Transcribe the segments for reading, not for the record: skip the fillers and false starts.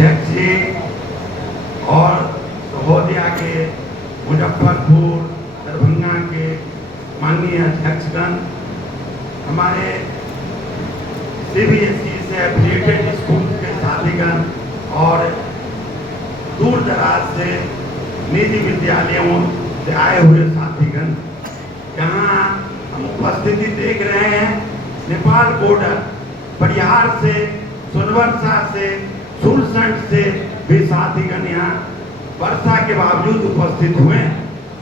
अध्यक्ष जी और सहोदिया के, मुजफ्फरपुर, दरभंगा के माननीय अध्यक्षगण, हमारे सीबीएसई से एफिलिएटेड स्कूल के साथीगण और दूर दराज से निजी विद्यालयों से आए हुए साथीगण, यहाँ हम उपस्थिति देख रहे हैं। नेपाल बॉर्डर परिहार से, सोनवर्षा से, सुरसंड से भी साथीगण यहाँ वर्षा के बावजूद उपस्थित हुए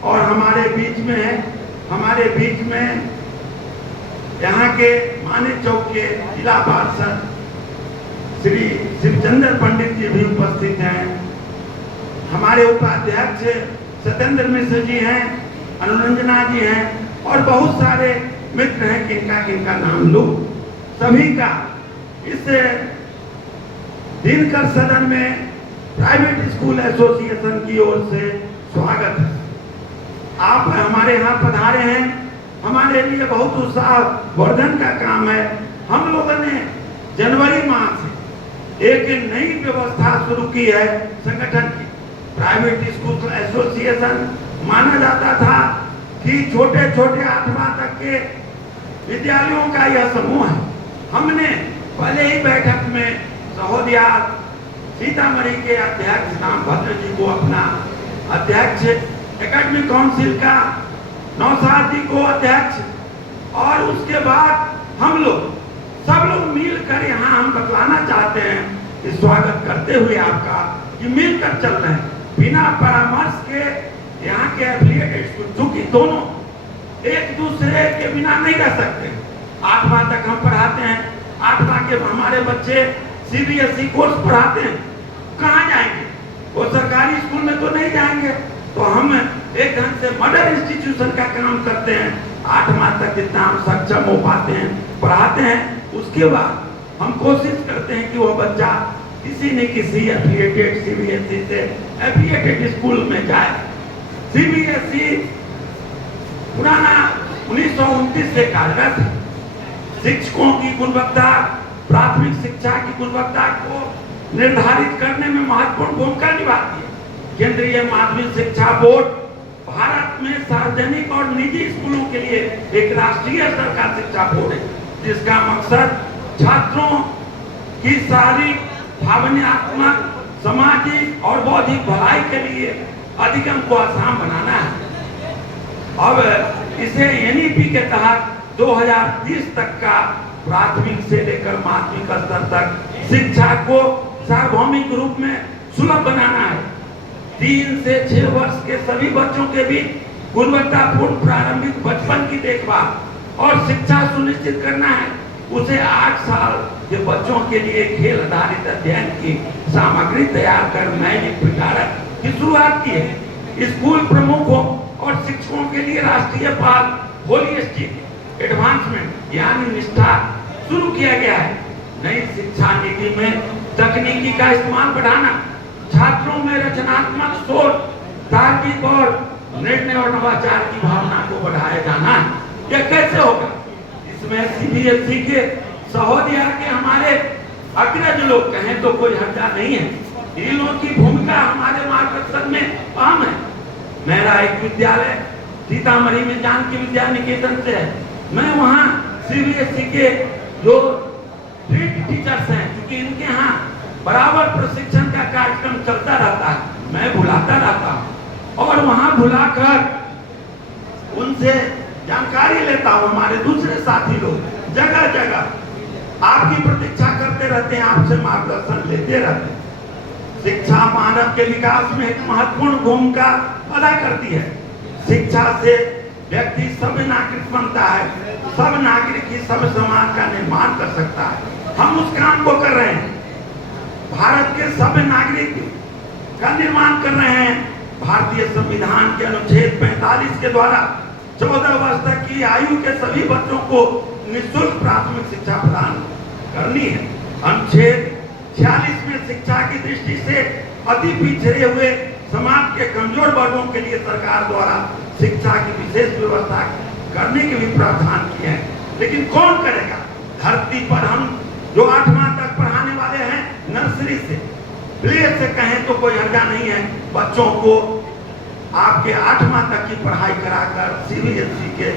और हमारे बीच में यहाँ के मानेकचौक के जिला पार्षद श्री शिवचंद्र पंडित जी भी उपस्थित हैं। हमारे उपाध्यक्ष सत्येंद्र मिश्र जी हैं, अनुरंजना जी हैं और बहुत सारे मित्र हैं, किनका नाम लूं। सभी का इस दिनकर सदन में प्राइवेट स्कूल एसोसिएशन की ओर से स्वागत है। आप हमारे यहाँ पधारे हैं, हमारे लिए बहुत उत्साहवर्धन का काम है। हम लोगों ने जनवरी माह से एक नई व्यवस्था शुरू की है संगठन की। प्राइवेट स्कूल एसोसिएशन माना जाता था कि छोटे छोटे 8वां तक के विद्यालयों का यह समूह है। हमने पहले ही बैठक में सहोदिया सीतामढ़ी के अध्यक्ष रामभद्र जी को अपना अध्यक्ष, एकेडमिक काउंसिल का नौशाद जी को अध्यक्ष, और उसके बाद हम लोग सब लोग मिलकर यहाँ हम बतलाना चाहते हैं कि स्वागत करते हुए आपका कि मिलकर चल रहे हैं बिना परामर्श के। यहाँ के एफिलिएटेड स्कूल चूंकि दोनों एक दूसरे के बिना नहीं रह सकते। 8वां तक हम पढ़ाते हैं, 8वां के हमारे बच्चे सीबीएसई कोर्स पढ़ाते हैं, कहाँ जाएंगे? वो सरकारी स्कूल में तो नहीं जाएंगे। तो हम एक ढंग से मॉडल इंस्टीट्यूशन का काम करते हैं। 8वां तक जितना हम सक्षम हो पाते हैं पढ़ाते हैं। उसके बाद हम कोशिश करते हैं कि वो बच्चा किसी न किसी एफिलिएटेड सीबीएसई से एफिलिएटेड स्कूल में जाए। सीबीएसई पुराना 1929 से कार्यरत है। शिक्षकों की गुणवत्ता, प्राथमिक शिक्षा की गुणवत्ता को निर्धारित करने में महत्वपूर्ण भूमिका निभाती है। केंद्रीय माध्यमिक शिक्षा बोर्ड भारत में सार्वजनिक और निजी स्कूलों के लिए एक राष्ट्रीय स्तर का शिक्षा बोर्ड है, जिसका मकसद छात्रों की शारीरिक, भावनात्मक, सामाजिक और बौद्धिक भलाई के लिए अधिगम को आसान बनाना है। अब इसे एनईपी के तहत 2030 तक का प्राथमिक से लेकर माध्यमिक स्तर तक शिक्षा को सार्वभौमिक रूप में सुलभ बनाना है। 3 से 6 वर्ष के सभी बच्चों के बीच गुणवत्तापूर्ण प्रारंभिक बचपन की देखभाल और शिक्षा सुनिश्चित करना है। उसे 8 साल के बच्चों के लिए खेल आधारित अध्ययन की सामग्री तैयार कर नए प्रकारक की शुरुआत की है। स्कूल प्रमुखों और शिक्षकों के लिए राष्ट्रीय पहल होलिस्टिक एडवांसमेंट यानी निष्ठा शुरू किया गया है। नई शिक्षा नीति में तकनीकी का इस्तेमाल बढ़ाना, छात्रों में रचनात्मक सोच, तार्किक और निर्णय और नवाचार की भावना को बढ़ाया जाना है। यह कैसे होगा? इसमें सीबीएसई के, सहोदिया के हमारे अग्रज लोग कहें तो कोई हर्जा नहीं है। इन लोगों की भूमिका हमारे मार्गदर्शन में अहम है। मेरा एक विद्यालय सीतामढ़ी में जानकी विद्या निकेतन से है। मैं वहाँ सीबीएसई के जो टीचर्स हैं, क्योंकि इनके यहाँ बराबर प्रशिक्षण का कार्यक्रम चलता रहता है, मैं बुलाता रहता हूँ और वहाँ बुलाकर उनसे जानकारी लेता हूँ। हमारे दूसरे साथी लोग जगह जगह आपकी प्रतीक्षा करते रहते हैं, आपसे मार्गदर्शन लेते रहते हैं। शिक्षा मानव के विकास में एक महत्वपूर्ण भूमिका अदा करती है। शिक्षा से व्यक्ति सभ्य नागरिक बनता है, सब नागरिक ही सभ्य समाज का निर्माण कर सकता है। हम उस काम को कर रहे हैं। भारत के सभ्य नागरिक का निर्माण कर रहे हैं। भारतीय संविधान के अनुच्छेद 45 के द्वारा 14 वर्ष तक की आयु के सभी बच्चों को निःशुल्क प्राथमिक शिक्षा प्रदान करनी है। अनुच्छेद 46 में शिक्षा की दृष्टि से अति पिछड़े हुए समाज के कमजोर वर्गों के लिए सरकार द्वारा शिक्षा की विशेष व्यवस्था करने के भी प्रावधान किए हैं। लेकिन कौन करेगा? धरती पर हम जो 8वां तक पढ़ाने वाले हैं, नर्सरी से प्ले से कहें तो कोई हर्जा नहीं है। बच्चों को आपके 8वां तक की पढ़ाई कराकर CBSE के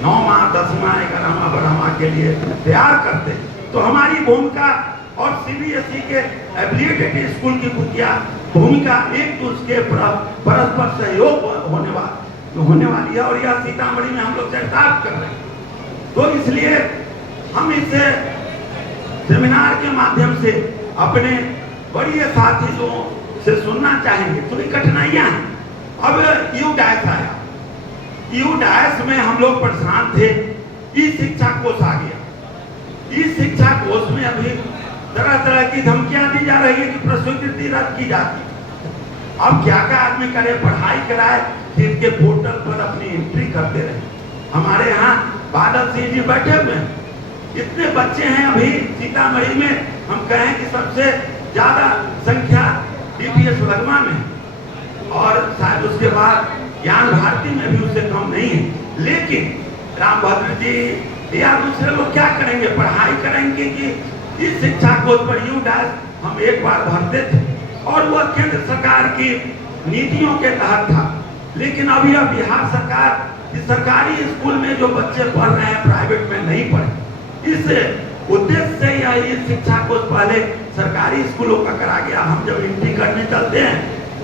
9वां 10वां 11वां 12वां के लिए तैयार करते, तो हमारी भूमिका और CBSE के एफिलिएटेड स्कूल की भूमिका एक दूसरे के परस्पर सहयोग होने वाली है, और यह सीतामढ़ी में हम लोग चरितार्थ कर रहे हैं। तो इसलिए हम इस सेमिनार के माध्यम से अपने बड़े साथी लोगों से सुनना चाहेंगे। थोड़ी कठिनाइयां हैं। अब U-DAS आया, U-DAS में हम लोग परेशान थे। ई शिक्षा कोष आ गया। ई शिक्षा कोष में अभी तरह तरह की धमकियां दी जा रही है कि प्रस्वीकृति रद्द की जाती है। अब क्या क्या आदमी करे, पढ़ाई कराए, फिर के पोर्टल पर अपनी एंट्री करते रहे। हमारे यहाँ बादल सिंह जी बैठे हुए हैं। इतने बच्चे हैं अभी सीतामढ़ी में, हम कहें कि सबसे ज्यादा संख्या DPS लगमा में, और शायद उसके बाद ज्ञान भारती में भी उससे कम नहीं है। लेकिन रामभद्र जी या दूसरे लोग क्या करेंगे, पढ़ाई करेंगे कि इस शिक्षा कोष पर U-DAS हम एक बार भरते थे और वह केंद्र सरकार की नीतियों के तहत था। लेकिन अभी अब बिहार सरकार इस सरकारी स्कूल में जो बच्चे पढ़ रहे हैं प्राइवेट में नहीं पढ़े, इस उद्देश्य से यह शिक्षा कोष पहले सरकारी स्कूलों का करा गया। हम जब एंट्री करने चलते हैं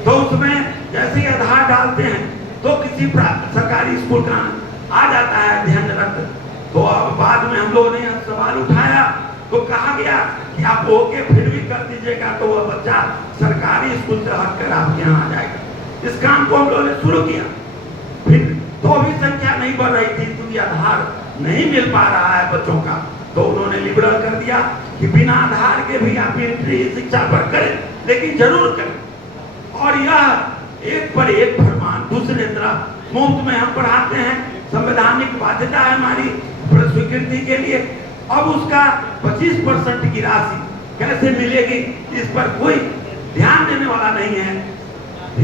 तो उसमें जैसे ही आधार डालते हैं तो किसी सरकारी स्कूल का आ जाता है अध्ययन रद्द। तो अब बाद में हम लोगों ने सवाल उठाया तो कहा गया कि आप ओके फिर भी कर दीजिएगा तो वह बच्चा सरकारी स्कूल से हटकर आपके यहाँ आ जाएगा। इस काम को हम लोगों ने शुरू किया, फिर तो भी संख्या नहीं बढ़ रही थी क्योंकि आधार नहीं मिल पा रहा है बच्चों का। तो उन्होंने लिबरल कर दिया कि बिना आधार के भी आप एंट्री शिक्षा पर करें, लेकिन जरूर करें। और यह एक पर एक फरमान। दूसरे तरफ मुफ्त में हम पढ़ाते हैं, संवैधानिक बाध्यता है हमारी स्वीकृति के लिए। अब उसका 25% की राशि कैसे मिलेगी, इस पर कोई ध्यान देने वाला नहीं है।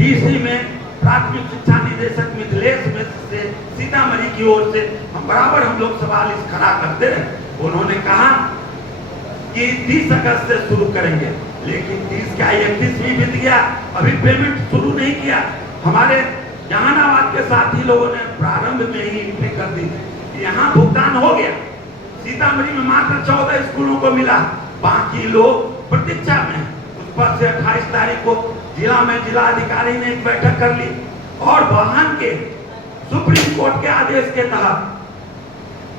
इसी में प्राथमिक शिक्षा निदेशक मिथिलेश मिश्र से सीतामढ़ी की ओर से हम लोग सवाल इस खड़ा करते रहे। उन्होंने कहा कि 30 अगस्त से शुरू करेंगे, लेकिन 30 क्या 31 भी बीत गया, अभी पेमेंट शुरू नहीं किया। हमारे जहानाबाद के साथी लोगों ने प्रारंभ में ही एंट्री कर दी, यहाँ भुगतान हो गया। सीतामढ़ी में मात्र 14 स्कूलों को मिला, बाकी लोग प्रतीक्षा में। उस पर से 28 तारीख को जिला में जिला अधिकारी ने एक बैठक कर ली और वाहन के सुप्रीम कोर्ट के आदेश के तहत,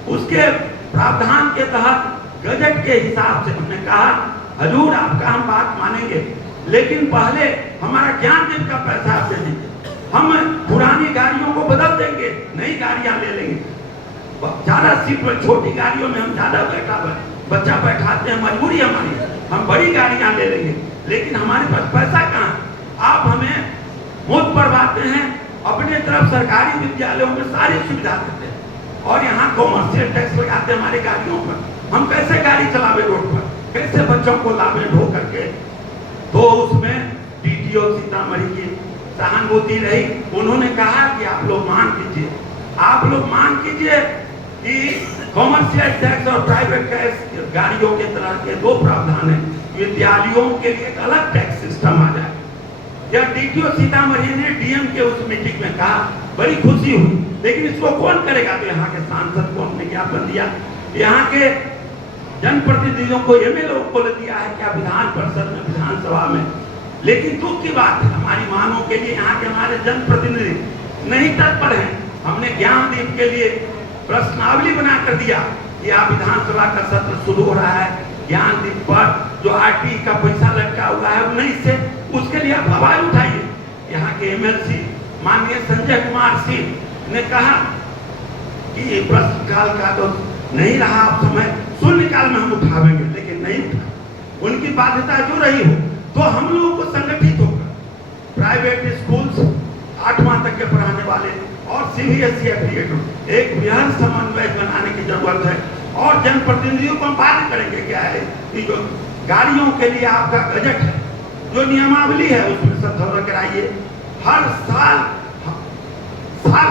उसके प्रावधान के तहत गजट के हिसाब से हमने कहा हजूर आपका हम बात मानेंगे, लेकिन पहले हमारा ज्ञान दिन का पैसा आप दे दीजिए। हम पुरानी गाड़ियों को बदल देंगे, नई गाड़ियां ले लेंगे। ज्यादा सीट पर छोटी गाड़ियों में हम ज्यादा बच्चा बैठाते हैं, मजबूरी हमारी, हम बड़ी गाड़ियां ले लेंगे, लेकिन हमारे पास पैसा कहाँ। आप हमें मुफ्त पढ़वाते हैं, अपने तरफ सरकारी विद्यालयों में सारी सुविधा देते हैं और यहाँ कॉमर्शियल टैक्स लगाते हैं हमारी गाड़ियों पर। हम कैसे गाड़ी चलावे रोड पर, कैसे बच्चों को लावे ढो करके। तो उसमें DTO सीतामढ़ी की सहानुभूति रही। उन्होंने कहा कि आप लोग मांग कीजिए कि कॉमर्शियल टैक्स और प्राइवेट टैक्स गाड़ियों के तरह के दो प्रावधान है, विद्यालयों के लिए एक अलग टैक्स सिस्टम आ जाए। यह DTO सीतामढ़ी ने DM के उस मीटिंग में कहा, बड़ी खुशी हुई। लेकिन इसको कौन करेगा? तो यहाँ के सांसद को हमने ज्ञापन दिया, यहाँ के जनप्रतिनिधियों को, MLA को दिया है क्या विधान परिषद में, विधानसभा में। लेकिन दुख की बात है, हमारी मांगों के लिए यहाँ के हमारे जनप्रतिनिधि नहीं तत्पर हैं। हमने ज्ञानदीप के लिए प्रश्नावली बना कर दिया कि आप विधानसभा का सत्र शुरू हो रहा है, ज्ञानदीप पर जो RT का पैसा लटका हुआ है 19 से, उसके लिए आप आवाज उठाइए। यहाँ के MLC माननीय संजय कुमार सिंह ने कहा कि प्रश्नकाल का तो नहीं रहा अब समय, शून्यकाल में हम उठावेंगे, लेकिन नहीं उठा। उनकी बाध्यता जो रही हो, तो हम लोगों को संगठित होकर प्राइवेट स्कूल्स 8वां तक के पढ़ाने वाले और CBSE एफिलिएटेड एक बृहद समन्वय बनाने की जरूरत है। और जनप्रतिनिधियों को हम बात करेंगे क्या है कि जो गाड़ियों के लिए आपका बजट है, जो नियमावली है, उसमें संशोधन कराइए। हर साल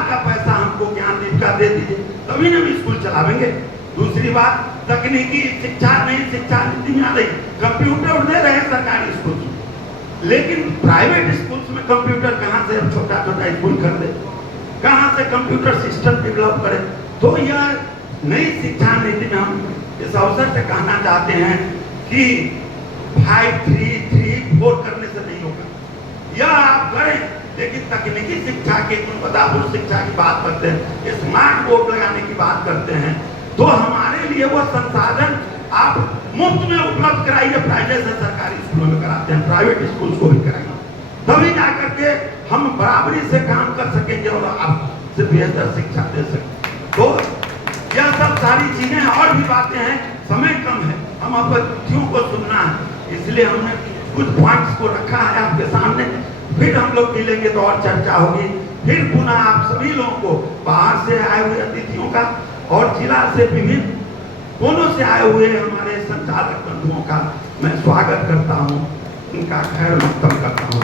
का पैसा हमको ज्ञानदीप का दे दीजिए, तभी ना हम स्कूल चलावेंगे। दूसरी बात, तकनीकी शिक्षा नई शिक्षा नीति में आ रही, कंप्यूटर दे रहे सरकारी स्कूल में, लेकिन प्राइवेट स्कूल्स में कंप्यूटर कहाँ से छोटा छोटा स्कूल कर दे, कहाँ से कंप्यूटर सिस्टम डेवलप करे। तो यह नई शिक्षा नीति में हम इस अवसर से कहना चाहते हैं कि 5-3-3-4 करने से नहीं होगा, यह आप करें, लेकिन तकनीकी शिक्षा की गुणवत्तापूर्ण शिक्षा की बात करते हैं, स्मार्ट बोर्ड लगाने की बात करते हैं, तो हमारे लिए वो संसाधन आप मुफ्त में उपलब्ध कराइए। प्राइवेट से सरकारी स्कूलों में कराते हैं, प्राइवेट स्कूल को भी कराइए, तभी जाकर के हम बराबरी से काम कर सकेंगे और आपसे बेहतर शिक्षा दे सकें। तो यह सब सारी चीजें और भी बातें हैं, समय कम है, हम अतिथियों को सुनना है, इसलिए हमने कुछ पॉइंट्स को रखा है आपके सामने। फिर हम लोग मिलेंगे तो और चर्चा होगी। फिर पुनः आप सभी लोगों को, बाहर से आए हुए अतिथियों का और जिला से विभिन्न कोनों से आए हुए हमारे संचालक बंधुओं का मैं स्वागत करता हूँ, उनका खैर मकदम करता हूँ।